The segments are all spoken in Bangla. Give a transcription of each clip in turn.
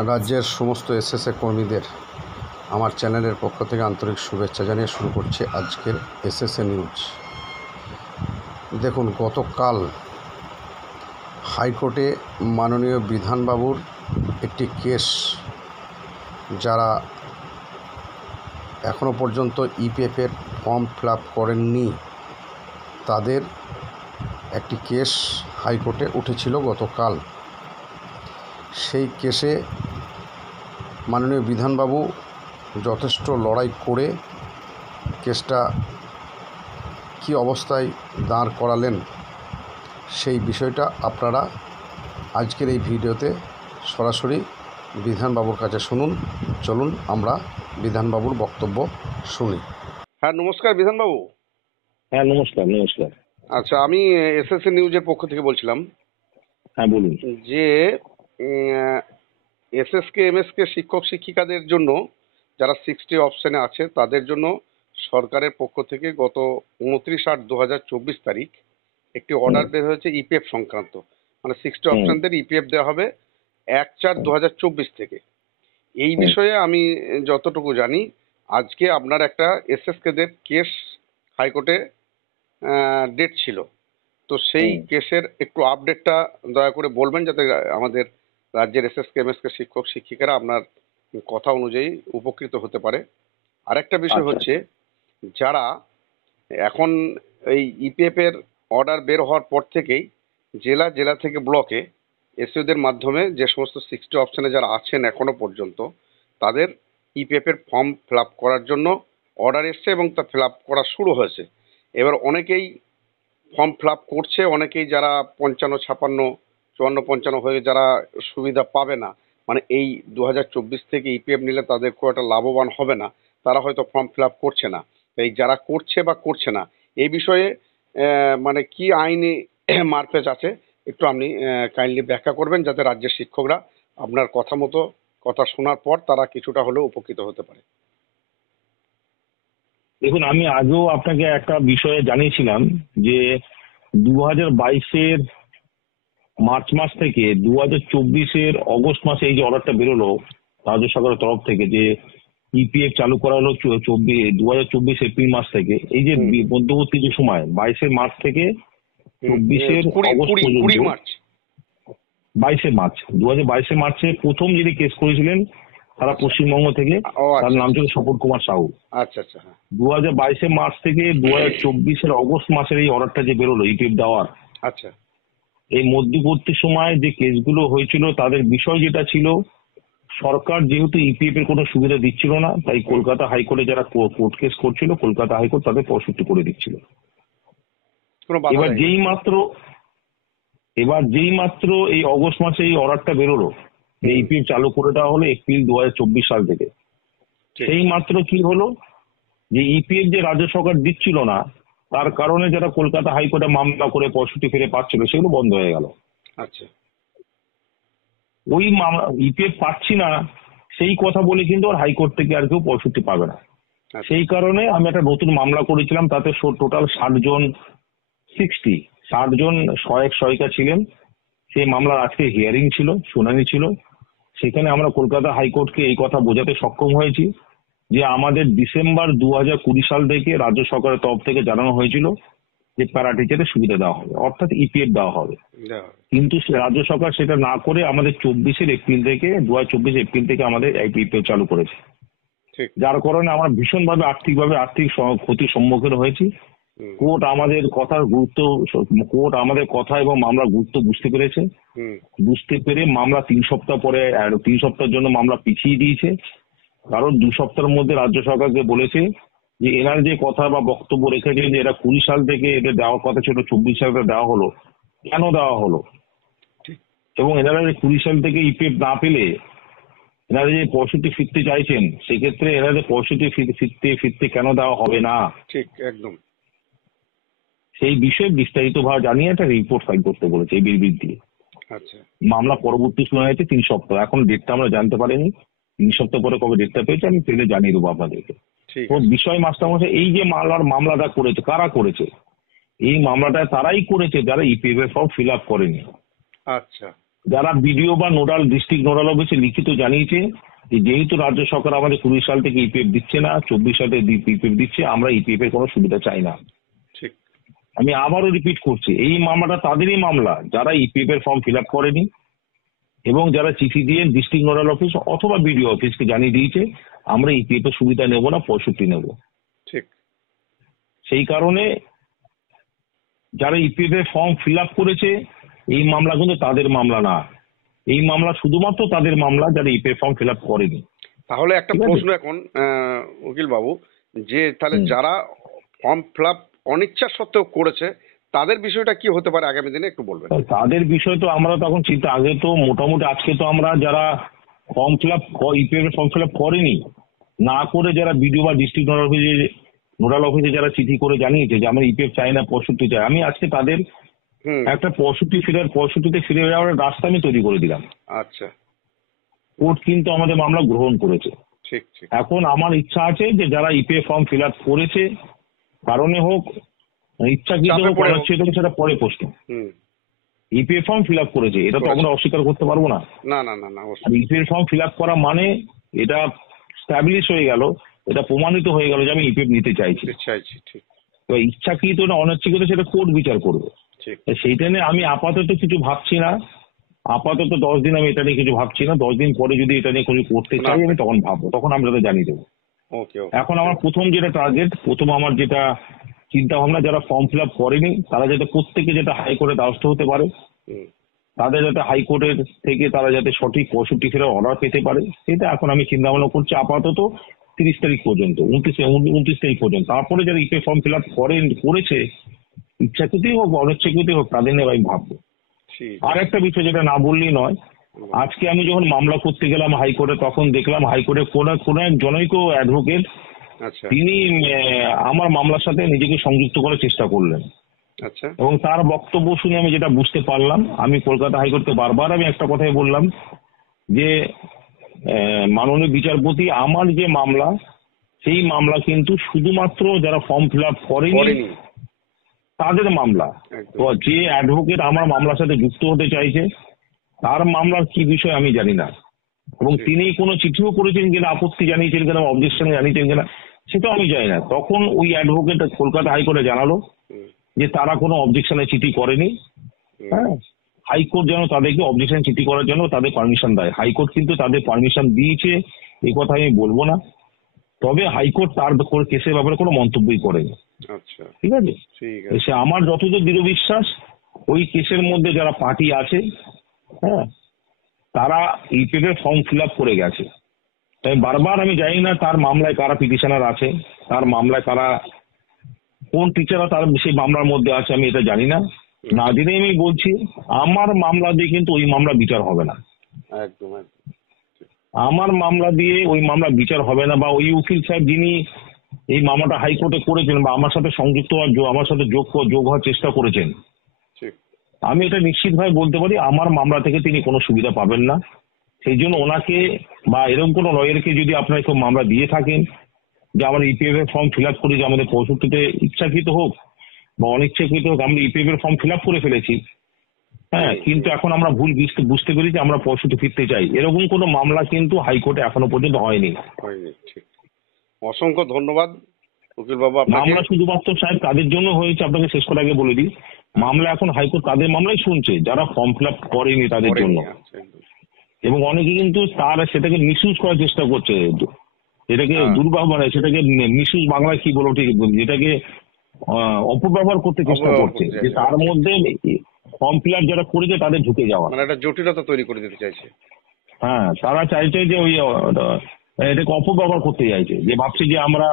রাজ্যের সমস্ত এসএসএ কর্মীদের আমার চ্যানেলের পক্ষ থেকে আন্তরিক শুভেচ্ছা জানিয়ে শুরু করছি আজকের এসএসএ নিউজ। দেখুন, গতকাল হাইকোর্টে মাননীয় বিধানবাবুর একটি কেস, যারা এখনও পর্যন্ত ইপিএফের ফর্ম ফিল আপ করেননি তাদের একটি কেস হাইকোর্টে উঠেছিল গতকাল। সেই কেসে মাননীয় বিধানবাবু যথেষ্ট লড়াই করে কেসটা কী অবস্থায় দাঁড় করালেন সেই বিষয়টা আপনারা আজকের এই ভিডিওতে সরাসরি বিধানবাবুর কাছে শুনুন। চলুন আমরা বিধানবাবুর বক্তব্য শুনি। হ্যাঁ, নমস্কার বিধানবাবু। হ্যাঁ, নমস্কার। আচ্ছা, আমি এসএসসি নিউজের পক্ষ থেকে বলছিলাম। হ্যাঁ, বলুন। যে এসএসকে এমএসকে শিক্ষক শিক্ষিকাদের জন্য যারা 60 অপশনে আছে তাদের জন্য সরকারের পক্ষ থেকে গত 29/8/2024 তারিখ একটি অর্ডার বের হয়েছে ইপিএফ সংক্রান্ত। মানে 60 অপশনদের ইপিএফ দেওয়া হবে 1/4/2024 থেকে। এই বিষয়ে আমি যতটুকু জানি, আজকে আপনার একটা এসএসকেদের কেস হাইকোর্টে ডেট ছিল, তো সেই কেসের একটু আপডেটটা দয়া করে বলবেন, যাতে আমাদের রাজ্যের এসএসকে এমএসকে শিক্ষক শিক্ষিকারা আপনার কথা অনুযায়ী উপকৃত হতে পারে। আরেকটা বিষয় হচ্ছে, যারা এখন এই ইপিএফ এর অর্ডার বের হওয়ার পর থেকেই জেলা থেকে ব্লকে এসইওদের মাধ্যমে যে সমস্ত 60 অপশনে যারা আছেন এখনো পর্যন্ত, তাদের ইপিএফ এর ফর্ম ফিল আপ করার জন্য অর্ডার এসছে এবং তা ফিল আপ করা শুরু হয়েছে। এবার অনেকেই ফর্ম ফিল আপ করছে, অনেকেই যারা 55, 56, 54, 55 হয়ে যারা সুবিধা পাবে না, মানে এই 2024 থেকে ইপিএফ নিলে তাদের খুব একটা লাভবান হবে না, তারা হয়তো ফর্ম ফিল আপ করছে না। এই যারা করছে বা করছে না, এই বিষয়ে মানে কি আইনি মারপ্যাচ আছে একটু আপনি কাইন্ডলি ব্যাখ্যা করবেন, যাতে রাজ্যের শিক্ষকরা আপনার কথা মতো কথা শোনার পর তারা কিছুটা হলেও উপকৃত হতে পারে। দেখুন, আমি আগেও আপনাকে একটা বিষয়ে জানিয়েছিলাম যে 2022-এর মার্চ মাস থেকে 2024-এর অগস্ট মাসে এই যে অর্ডারটা বেরোলো রাজ্য সরকারের তরফ থেকে, যে ইপিএফ চালু করা হলো 2024 এপ্রিল মাস থেকে। এই যে মধ্যবর্তী যে সময় 22 মার্চ থেকে 24 অগস্ট পর্যন্ত, 22 মার্চ 2022 মার্চে প্রথম যিনি কেস করেছিলেন তারা পশ্চিমবঙ্গ থেকে, তার নাম ছিল স্বপন কুমার সাহু। আচ্ছা আচ্ছা। 2022 মার্চ থেকে 2024 অগস্ট মাসের এই অর্ডারটা যে বেরোলো ইপিএফ দেওয়ার, আচ্ছা, এই মধ্যবর্তী সময় যে কেসগুলো হয়েছিল তাদের বিষয় যেটা ছিল, সরকার যেহেতু ইপিএফ এর কোনো সুবিধা দিচ্ছিল না, তাই কলকাতা হাইকোর্টে যারা কোর্ট কেস করছিল, কলকাতা হাইকোর্ট তাদের 65 করে দিচ্ছিল। এবার যেই মাত্র এই অগস্ট মাসে এই অর্ডারটা বেরোলো, এই ইপিএফ চালু করে দেওয়া হলো এপ্রিল 2024 সাল থেকে। সেই মাত্র কি হলো, যে ইপিএফ যে রাজ্য সরকার দিচ্ছিল না, তার কারণে যারা কলকাতা হাইকোর্টে মামলা করে 65 ফিরে পাচ্ছিল, সেগুলো বন্ধ হয়ে গেল। আচ্ছা, ওই ইপিএফ পাচ্ছি না সেই কথা বলে কিন্তু আর হাইকোর্ট থেকে আর কেউ 65 পাবে না। সেই কারণে আমি একটা নতুন মামলা করেছিলাম, তাতে টোটাল 60 জন সহায়ক সহায়িকা ছিলেন। সেই মামলার আজকে হিয়ারিং ছিল, শুনানি ছিল। সেখানে আমরা কলকাতা হাইকোর্টকে এই কথা বোঝাতে সক্ষম হয়েছি যে আমাদের ডিসেম্বর 2020 সাল থেকে রাজ্য সরকারের তরফ থেকে জানানো হয়েছিল যে প্যারা টিচারের সুবিধা দেওয়া হবে, অর্থাৎ ইপিএফ দেওয়া হবে। কিন্তু রাজ্য সরকার সেটা না করে আমাদের 2024 এপ্রিল থেকে আমাদের ইপিএফ চালু করেছে। যার কারণে আমরা ভীষণভাবে আর্থিক ক্ষতির সম্মুখীন হয়েছি। কোর্ট আমাদের কথা এবং মামলার গুরুত্ব বুঝতে পেরে মামলা 3 সপ্তাহ পরে 3 সপ্তাহের জন্য মামলা পিছিয়ে দিয়েছে। কারণ 2 সপ্তাহের মধ্যে রাজ্য সরকারকে বলেছে যে এনার যে কথা বা বক্তব্য রেখেছে যে এরা 20 সাল থেকে এদের দেওয়ার কথা ছিল, 24 সালে দেওয়া হলো, কেন দেওয়া হলো, এবং এনারা যে 20 সাল থেকে ইপিএফ না পেলে এনারা যে 65 ফিরতে চাইছেন, সেক্ষেত্রে এনাদের 65 ফিরতে কেন দেওয়া হবে না, ঠিক একদম সেই বিষয়ে বিস্তারিতভাবে জানিয়ে একটা রিপোর্ট ফাইল করতে বলেছে এই বিবৃতি দিয়ে। আচ্ছা, মামলা পরবর্তী শুনানি হয়েছে 3 সপ্তাহ। এখন ডেটটা আমরা জানতে পারিনি, 3 সপ্তাহ পরে কবে ডেটটা পেয়েছে আমি পেলে জানিয়ে দেবো আপনাদেরকে। তো বিষয় মাস্টারমশাই, এই যে মামলাটা করেছে, কারা করেছে? এই মামলাটা তারাই করেছে যারা ইপিএফ এর ফর্ম ফিল আপ করেনি। আচ্ছা, যারা বিডিও বা নোডাল ডিস্ট্রিক্ট নোডাল অফিসে লিখিত জানিয়েছে যে যেহেতু রাজ্য সরকার আমাদের 20 সাল থেকে ইপিএফ দিচ্ছে না, 24 সালে ইপিএফ দিচ্ছে, আমরা ইপিএফ এর কোনো সুবিধা চাই না। ঠিক। আমি আবারও রিপিট করছি, এই মামলাটা তাদেরই মামলা যারা ইপিএফ এর ফর্ম ফিল আপ করেনি এবং যারা চিঠি দিয়ে ডিস্ট্রিক্ট নোডাল অফিস অথবা বিডিও অফিসকে জানিয়ে দিয়েছে আমরা ইপিএফ এর সুবিধা নেব না, 65 নেব। ঠিক। সেই কারণে যারা ইপিএফ এর ফর্ম ফিল আপ করেছে এই মামলা কিন্তু তাদের মামলা না, এই মামলা শুধুমাত্র তাদের মামলা যারা ইপিএফ ফর্ম ফিল আপ করেনি। তাহলে একটা ঠিক আছে? প্রশ্ন এখন উকিল বাবু, যে তাহলে যারা ফর্ম ফিল আপ অনিচ্ছা সত্ত্বেও করেছে তাদের বিষয়টা কি হতে পারে আগামী দিনে একটু বলবেন? তাদের বিষয় তো আমরা তখন চিন্তা, আগে তো মোটামুটি আজকে তো আমরা যারা ফর্ম ফিল আপ ইপিএফ এর ফর্ম ফিল আপ করেনি না করে যারা বিডিও বা ডিস্ট্রিক্ট নোডাল অফিসে যারা চিঠি করে জানিয়েছে যে আমরা ইপিএফ চাই না 65 চাই, আমি আজকে তাদের একটা 65তে ফিরে যাওয়ার রাস্তা আমি তৈরি করে দিলাম। আচ্ছা। কোর্ট কিন্তু আমাদের মামলা গ্রহণ করেছে। ঠিক ঠিক। এখন আমার ইচ্ছা আছে যে যারা ইপিএফ ফর্ম ফিল আপ করেছে কারণে হোক, ইচ্ছাকৃত হোক অনিচ্ছাকৃত হোক, সেটা পরে প্রশ্ন, ইপিএফ ফর্ম ফিল আপ করেছে এটা তো আমরা অস্বীকার করতে পারবো না। না না না না, আর ইপিএফ ফর্ম ফিল আপ করা মানে এটা স্ট্যাবলিশ হয়ে গেল, এটা প্রমাণিত হয়ে গেল যে আমি ইপিএফ নিতে চাইছি। ঠিক। তো ইচ্ছাকৃত না অনিচ্ছাকৃত সেটা কোর্ট বিচার করবে। ঠিক। সেইটা নিয়ে আমি আপাতত কিছু ভাবছি না, আপাতত 10 দিন আমি এটা নিয়ে কিছু ভাবছি না। 10 দিন পরে যদি এটা নিয়ে কিছু করতে চাই আমি তখন ভাববো, তখন আমি তাদের জানিয়ে দেবো। ওকে। এখন আমার প্রথম যেটা টার্গেট, প্রথম আমার যেটা চিন্তা ভাবনা, যারা ফর্ম ফিল আপ করেনি তারা যাতে প্রত্যেকে যেটা হাইকোর্টে দ্বারস্থ হতে পারে, তাদের যাতে হাইকোর্টের থেকে তারা যাতে সঠিক 65 ফেরার অর্ডার পেতে পারে, সেটা এখন আমি চিন্তা ভাবনা করছি আপাতত 30 তারিখ পর্যন্ত, 29 তারিখ পর্যন্ত। তারপরে যারা ইপিএফ ফর্ম ফিল আপ করেছে ইচ্ছাকৃতই হোক অনিচ্ছাকৃতই হোক তাদের নিয়ে আমি ভাববো। আর একটা বিষয় যেটা না বললেই নয়, আজকে আমি যখন মামলা করতে গেলাম হাইকোর্টে তখন দেখলাম হাইকোর্টে কোন এক জনৈক অ্যাডভোকেট তিনি আমার মামলার সাথে নিজেকে সংযুক্ত করার চেষ্টা করলেন। আচ্ছা। এবং তার বক্তব্য শুনে আমি যেটা বুঝতে পারলাম, আমি কলকাতা হাইকোর্টকে বারবার আমি একটা কথাই বললাম যে মাননীয় বিচারপতি, আমার যে মামলা সেই মামলা কিন্তু শুধুমাত্র যারা ফর্ম ফিল আপ করেনি তাদের মামলা। তো যে অ্যাডভোকেট আমার মামলার সাথে যুক্ত হতে চাইছে তার মামলার কি বিষয় আমি জানি না, এবং তিনি কোনো চিঠিও করেছেন কিনা, আপত্তি জানিয়েছেন কিনা, অবজেকশন জানিয়েছেন কিনা সেটাও আমি জানি না। তখন ওই অ্যাডভোকেট কলকাতা হাইকোর্টে জানালো যে তারা কোনো অবজেকশনের চিঠি করেনি। হ্যাঁ, হাইকোর্ট যেন তাদেরকে অবজেকশন চিঠি করার জন্য তাদের পারমিশন দেয়। হাইকোর্ট কিন্তু তাদের পারমিশন দিয়েছে এই কথা আমি বলবো না, তবে হাইকোর্ট তার কেসের ব্যাপারে কোনো মন্তব্যই করেনি। আচ্ছা, ঠিক আছে। সে আমার যতদূর দৃঢ় বিশ্বাস ওই কেসের মধ্যে যারা পার্টি আছে, হ্যাঁ, তারা ইপিএফ এর ফর্ম ফিল আপ করে গেছে। তাই বারবার আমি জানি না তার মামলায় কারা পিটিশনার আছে, তার মামলায় কারা, কোন টিচাররা তার সেই মামলার মধ্যে আছে আমি এটা জানি না। না জেনে আমি বলছি আমার মামলা দিয়ে কিন্তু ওই মামলা বিচার হবে না। একদম। আমার মামলা দিয়ে ওই মামলা বিচার হবে না, বা ওই উকিল সাহেব যিনি এই মামলাটা হাইকোর্টে করেছেন বা আমার সাথে সংযুক্ত হওয়ার, আমার সাথে যোগ হওয়ার চেষ্টা করেছেন, আমি এটা নিশ্চিতভাবে বলতে পারি আমার মামলা থেকে তিনি কোনো সুবিধা পাবেন না। সেই জন্য ওনাকে বা এরকম কোনো লয়ারকে যদি আপনারা কেউ মামলা দিয়ে থাকেন যে আমরা ইপিএফ এর ফর্ম ফিল আপ করি, যে আমাদের 65তে ইচ্ছাকৃত হোক বা অনিচ্ছাকৃত হোক আমরা ইপিএফ এর ফর্ম ফিল আপ করে ফেলেছি, হ্যাঁ, কিন্তু এখন আমরা ভুল বুঝতে পেরেছি আমরা 65 ফিরতে চাই, এরকম কোনো মামলা কিন্তু হাইকোর্টে এখনো পর্যন্ত হয়নি। ঠিক। অসংখ্য ধন্যবাদ উকিল বাবু। মামলা শুধুমাত্র সাহেব তাদের জন্য হয়েছে, আপনাকে শেষ করার আগে বলে দিই, মামলা এখন হাইকোর্ট তাদের মামলাই শুনছে যারা ফর্ম ফিল আপ করেনি তাদের জন্য। এবং অনেকে কিন্তু তারা সেটাকে মিসইউজ করার চেষ্টা করছে, এটাকে দুর্ব্যবহার, সেটাকে মিসইউজ বাংলায় কি বলবো ঠিক, যেটাকে অপব্যবহার করতে চেষ্টা করছে, যে তার মধ্যে ফর্ম ফিল আপ যারা করেছে তাদের ঢুকে যাওয়া, মানে একটা জটিলতা তৈরি করে দিতে চাইছে। হ্যাঁ, তারা চাইছে যে ওই এটাকে অপব্যবহার করতে চাইছে, যে ভাবছে যে আমরা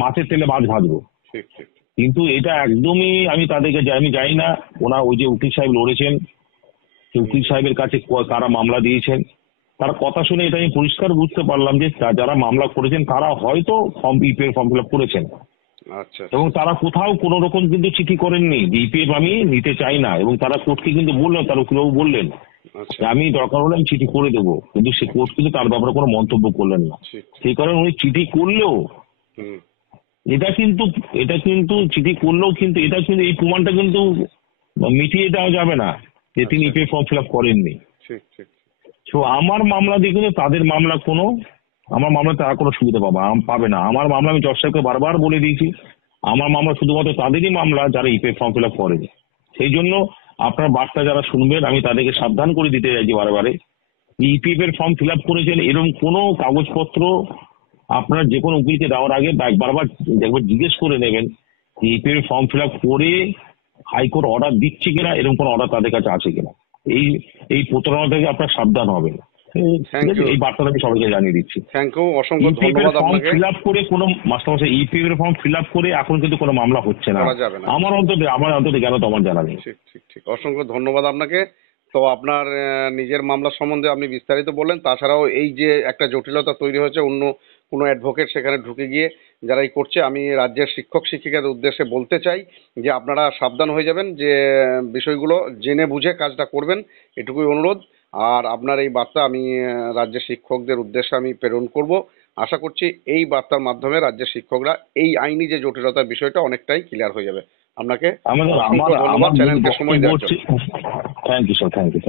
মাছের তেলে মাছ ভাজবো। কিন্তু এটা একদমই আমি তাদেরকে আমি জানি না ওই যে উকিল সাহেব লড়েছেন, উকিল সাহেবের কাছে কারা মামলা দিয়েছেন, তার কথা শুনে এটা আমি পরিষ্কার বুঝতে পারলাম যে যারা মামলা করেছেন তারা হয়তো ইপিএফ ফর্ম ফিল আপ করেছেন, এবং তারা কোথাও কোন রকম কিন্তু চিঠি করেননি যে ইপিএফ আমি নিতে চাই না, এবং তারা কোর্টকে কিন্তু বললেন, তার উকিলবাবু বললেন আমি দরকার হলে আমি চিঠি করে দেবো, কিন্তু সে কোর্ট কিন্তু তার ব্যাপারে কোনো মন্তব্য করলেন না। সেই কারণে উনি চিঠি করলেও এটা কিন্তু চিঠি করলেও কিন্তু এটা কিন্তু এই প্রমাণটা কিন্তু মিটিয়ে দেওয়া যাবে না যে তিনি ইপিএফ ফর্ম ফিল আপ করেননি। ঠিক ঠিক। তো আমার মামলা দিয়ে কিন্তু তাদের মামলা আমার মামলা তারা কোনো সুবিধা পাবে না। আমার মামলা আমি জজ সাহেবকে বারবার বলে দিয়েছি, আমার মামলা শুধুমাত্র তাদেরই মামলা যারা ইপিএফ ফর্ম ফিল আপ করেনি। সেই জন্য আপনার বার্তা যারা শুনবেন আমি তাদেরকে সাবধান করে দিতে চাইছি বারে ইপিএফ এর ফর্ম ফিল আপ করেছেন এরকম কোনো কাগজপত্র আপনার যে কোনো উকিলকে দেওয়ার আগে বারবার একবার জিজ্ঞেস করে নেবেন ইপিএফ ফর্ম ফিল আপ করে হাইকোর্ট অর্ডার দিচ্ছে কিনা, এরকম কোনো অর্ডার তাদের কাছে আছে কিনা। এই প্রতারণা থেকে আপনার সাবধান হবেন। এই বার্তাটা আমি সবাইকে জানিয়ে দিচ্ছি। থ্যাংক ইউ, অসংখ্য ধন্যবাদ আপনাকে। ফিল আপ করে কোনো মাস্টারমশাই ইপিএফ এর ফর্ম ফিল আপ করে এখন কিন্তু কোনো মামলা হচ্ছে না আমার অন্তত জ্ঞান তো আমার জানা নেই। ঠিক ঠিক ঠিক, অসংখ্য ধন্যবাদ আপনাকে। তো আপনার নিজের মামলা সম্বন্ধে আপনি বিস্তারিত বললেন, তাছাড়াও এই যে একটা জটিলতা তৈরি হয়েছে অন্য কোনো অ্যাডভোকেট সেখানে ঢুকে গিয়ে যারা এই করছে, আমি রাজ্যের শিক্ষক শিক্ষিকাদের উদ্দেশ্যে বলতে চাই যে আপনারা সাবধান হয়ে যাবেন, যে বিষয়গুলো জেনে বুঝে কাজটা করবেন, এটুকুই অনুরোধ। আর আপনার এই বার্তা আমি রাজ্যের শিক্ষকদের উদ্দেশ্যে আমি প্রেরণ করব। আশা করছি এই বার্তার মাধ্যমে রাজ্যের শিক্ষকরা এই আইনি যে জটিলতার বিষয়টা অনেকটাই ক্লিয়ার হয়ে যাবে। আপনাকে অসংখ্য ধন্যবাদ চ্যানেলকে সময় দেওয়ার জন্য। Thank you sir, thank you.